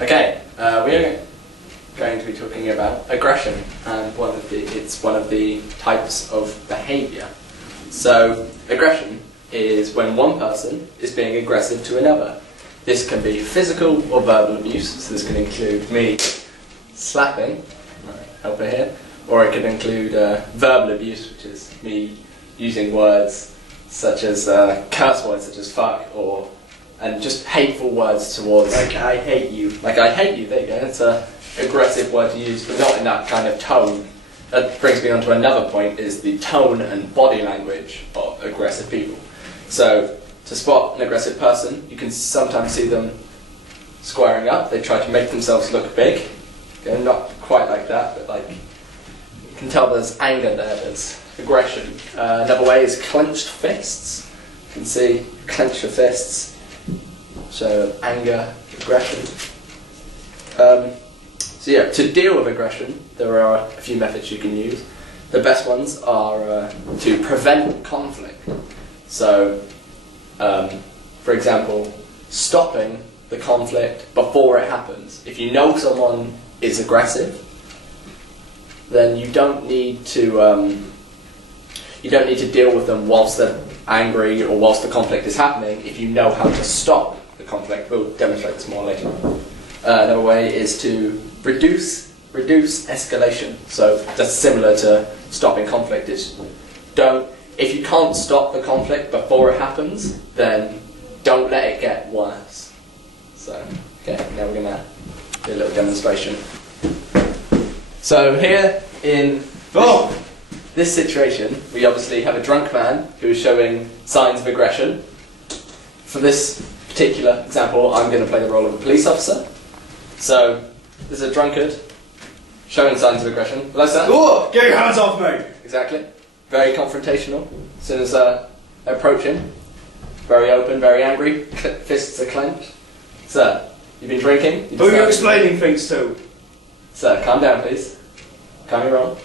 Okay, we are going to be talking about aggression, and it's one of the types of behaviour. So, aggression is when one person is being aggressive to another. This can be physical or verbal abuse, so this can include me slapping, over here, or it can include verbal abuse, which is me using words such as curse words such as fuck, and just hateful words towards... Like, I hate you. Like, I hate you, there you go. It's an aggressive word to use, but not in that kind of tone. That brings me on to another point, is the tone and body language of aggressive people. So, to spot an aggressive person, you can sometimes see them squaring up. They try to make themselves look big. Okay, not quite like that, but like, you can tell there's anger there, there's aggression. Another way is clenched fists. You can see, clench your fists. So, anger, aggression. So yeah, to deal with aggression, there are a few methods you can use. The best ones are to prevent conflict. So, for example, stopping the conflict before it happens. If you know someone is aggressive, then you don't need to deal with them whilst they're angry or whilst the conflict is happening. If you know how to stop the conflict, we'll demonstrate this more later. Another way is to reduce escalation. So that's similar to stopping conflict. If you can't stop the conflict before it happens, then don't let it get worse. So, okay, now we're going to do a little demonstration. So here in this situation, we obviously have a drunk man who is showing signs of aggression. For this particular example, I'm going to play the role of a police officer. So, there's a drunkard showing signs of aggression. Hello, sir. Oh, get your hands off me! Exactly. Very confrontational. As soon as I approach him, very open, very angry, fists are clenched. Sir, you've been drinking? Who are you explaining things to? Sir, calm down, please. Calm your roll.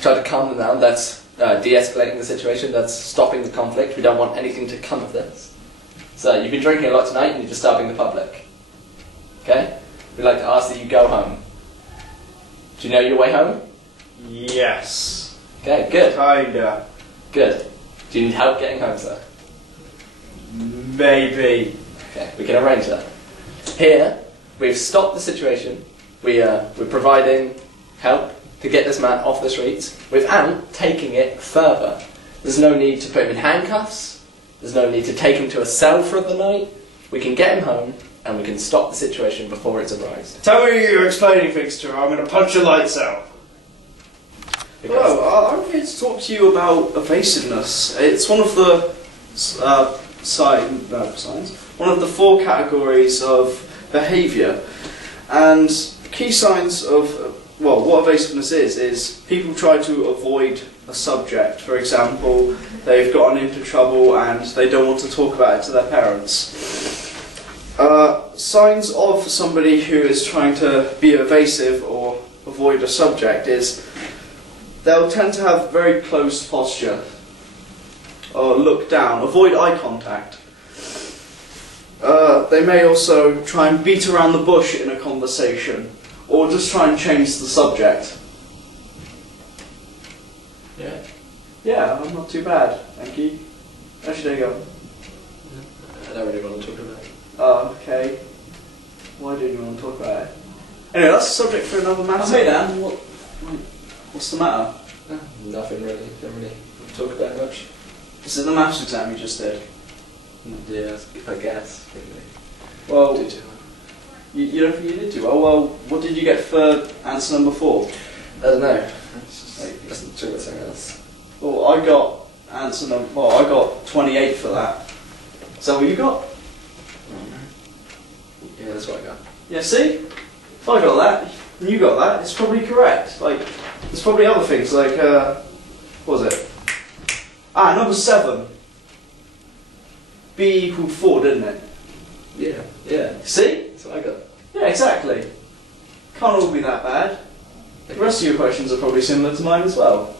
Try to calm them down. That's de-escalating the situation. That's stopping the conflict. We don't want anything to come of this. Sir, you've been drinking a lot tonight and you're disturbing the public. Okay? We'd like to ask that you go home. Do you know your way home? Yes. Okay, good. Kinda. Good. Do you need help getting home, sir? Maybe. Okay, we can arrange that. Here, we've stopped the situation. We're providing help to get this man off the streets without taking it further. There's no need to put him in handcuffs. There's no need to take him to a cell for the night. We can get him home and we can stop the situation before it's arised. Tell me who you're explaining things to, or I'm going to punch your lights out. Hello, I'm here to talk to you about evasiveness. It's one of the one of the 4 categories of behaviour, and key signs of what evasiveness is people try to avoid a subject. For example, they've gotten into trouble and they don't want to talk about it to their parents. Signs of somebody who is trying to be evasive or avoid a subject is they'll tend to have very close posture, or look down, avoid eye contact. They may also try and beat around the bush in a conversation, or just try and change the subject. Yeah. Yeah, I'm not too bad, thank you. How's your day going? I don't really want to talk about it. Oh, okay. Why don't you want to talk about it? Anyway, that's a subject for another matter. Hey Dan, What's the matter? Nothing really. Don't really talk about it much. Is it the maths exam you just did? Yeah, I guess. Really. Well, Did you? you don't think you did too well. Well, what did you get for answer number 4? I don't know. Just do something else. Well, I got I got 28 for that. Is that what you got? Yeah, that's what I got. Yeah, see? If I got that, and you got that, it's probably correct. Like, there's probably other things, like, what was it? Number 7. B equaled 4, didn't it? Yeah. See? That's what I got. Yeah, exactly. Can't all be that bad. The rest of your questions are probably similar to mine as well.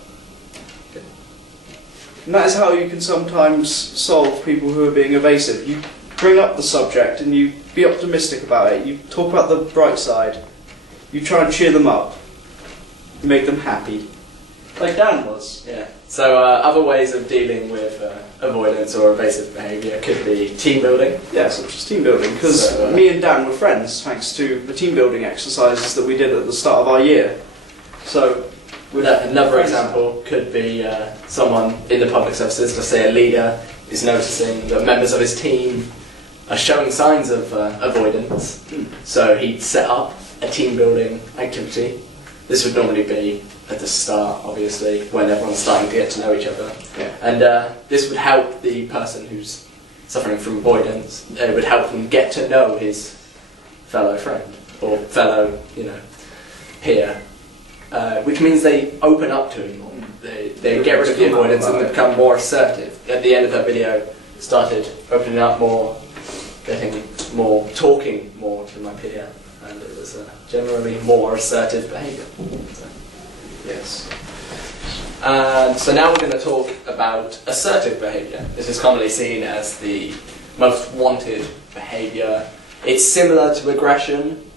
And that is how you can sometimes solve people who are being evasive. You bring up the subject and you be optimistic about it. You talk about the bright side. You try and cheer them up. You make them happy. Like Dan was. Yeah. So other ways of dealing with avoidance or evasive behaviour could be team building. Yeah, such as team building. Because me and Dan were friends thanks to the team building exercises that we did at the start of our year. So, another example could be someone in the public services, let's say a leader, is noticing that members of his team are showing signs of avoidance. So he'd set up a team building activity. This would normally be at the start, obviously, when everyone's starting to get to know each other. Yeah. And this would help the person who's suffering from avoidance. It would help them get to know his fellow friend or fellow, peer, which means they open up to him more. They get rid of the avoidance and they become more assertive. At the end of that video, started opening up more, getting more, talking more to my peer, and it was generally more assertive behaviour. So. yes. And so now we're going to talk about assertive behaviour. This is commonly seen as the most wanted behaviour. It's similar to aggression,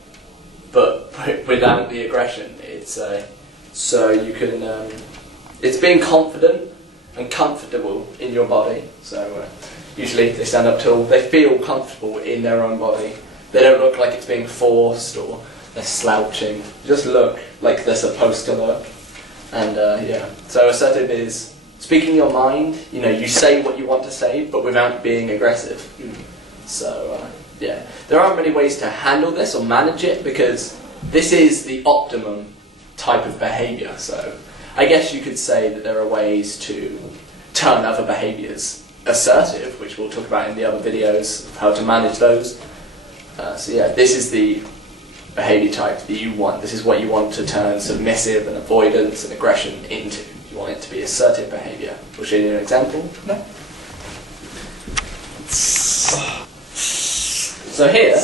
but without the aggression. It's so you can. It's being confident and comfortable in your body. So usually they stand up tall. They feel comfortable in their own body. They don't look like it's being forced or they're slouching. They just look like they're supposed to look. And so assertive is speaking your mind. You say what you want to say, but without being aggressive. So there aren't many ways to handle this or manage it because this is the optimum type of behaviour. So I guess you could say that there are ways to turn other behaviours assertive, which we'll talk about in the other videos of how to manage those. This is the behaviour type that you want. This is what you want to turn submissive and avoidance and aggression into. You want it to be assertive behaviour. We'll show you an example. No. So here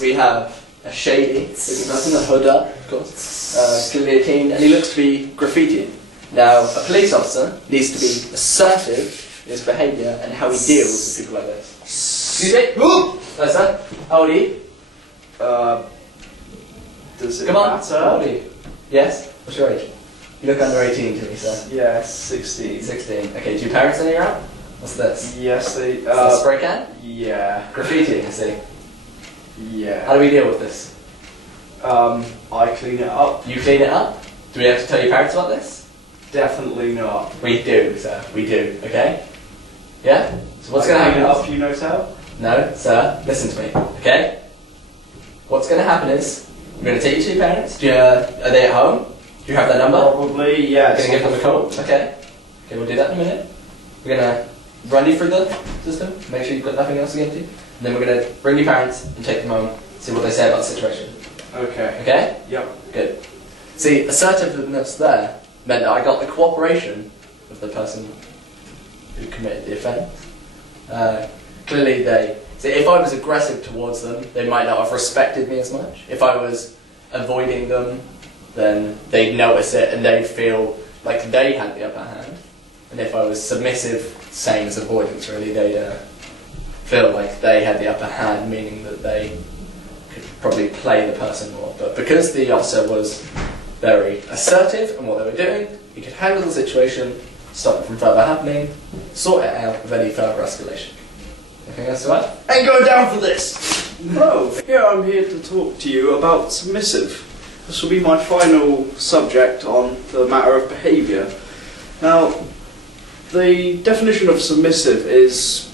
we have a shady looking person, a hood up, of course, clearly a teen, and he looks to be graffitied. Now, a police officer needs to be assertive in his behaviour and how he deals with people like this. Excuse me? Hello, sir. How old are you? Does it Come on. matter? How old are you? Yes? What's your age? You look under 18 to me, sir. Yes, 16. 16. Okay, do your parents know you're out? What's this? Yes, they... Is that a spray can? Yeah. Graffiti, I see. Yeah. How do we deal with this? I clean it up. You clean it up? Do we have to tell your parents about this? Definitely not. We do, sir. We do, okay? Yeah? So what's going to clean happen it up, you know how? No, sir, listen to me, okay? What's going to happen is, we're going to take you to your parents. Are they at home? Do you have their number? Probably, yes. Going to give them a call? Okay. Okay, we'll do that in a minute. We're going to run you through the system, make sure you've got nothing else against you. And then we're going to bring your parents and take them home, see what they say about the situation. Okay. Okay? Yep. Good. See, assertiveness there meant that I got the cooperation of the person who committed the offence. Clearly if I was aggressive towards them, they might not have respected me as much. If I was avoiding them, then they'd notice it and they'd feel like they had the upper hand. And if I was submissive, same as avoidance really, they'd feel like they had the upper hand, meaning that they could probably play the person more. But because the officer was very assertive in what they were doing, he could handle the situation, stop it from further happening, sort it out with any further escalation. Anything else to add? Ain't going down for this! No. Here I'm here to talk to you about submissive. This will be my final subject on the matter of behaviour. Now, the definition of submissive is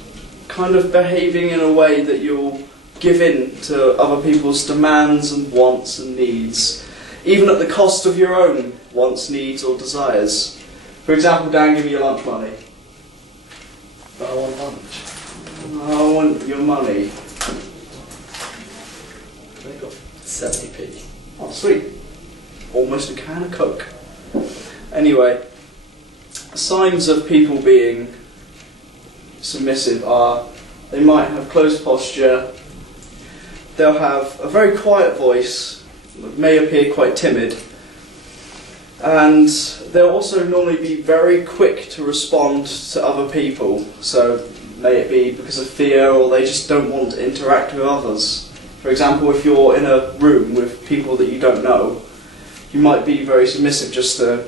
kind of behaving in a way that you'll give in to other people's demands and wants and needs, even at the cost of your own wants, needs or desires. For example, Dan, give me your lunch money. But I want lunch. I want your money. I got 70p. Oh, sweet. Almost a can of Coke. Anyway, signs of people being submissive are they might have closed posture, they'll have a very quiet voice, may appear quite timid, and they'll also normally be very quick to respond to other people. So may it be because of fear or they just don't want to interact with others. For example, if you're in a room with people that you don't know, you might be very submissive just to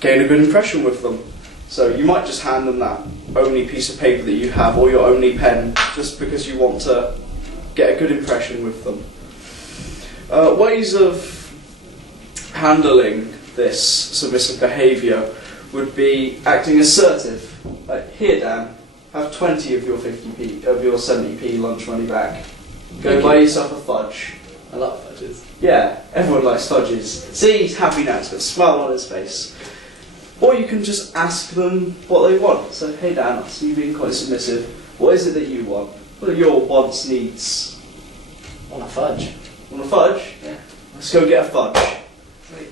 gain a good impression with them. So you might just hand them that only piece of paper that you have or your only pen just because you want to get a good impression with them. Ways of handling this submissive behaviour would be acting assertive. Like, here Dan, have 20 of your 50p, of your 70p lunch money back. Go buy yourself a fudge. I love fudges. Yeah, everyone likes fudges. See, he's happy now, he's got a smile on his face. Or you can just ask them what they want. So, hey Dan, I see you being quite submissive. What is it that you want? What are your wants, needs? I want a fudge. Want a fudge? Yeah. Let's go get a fudge. Sweet.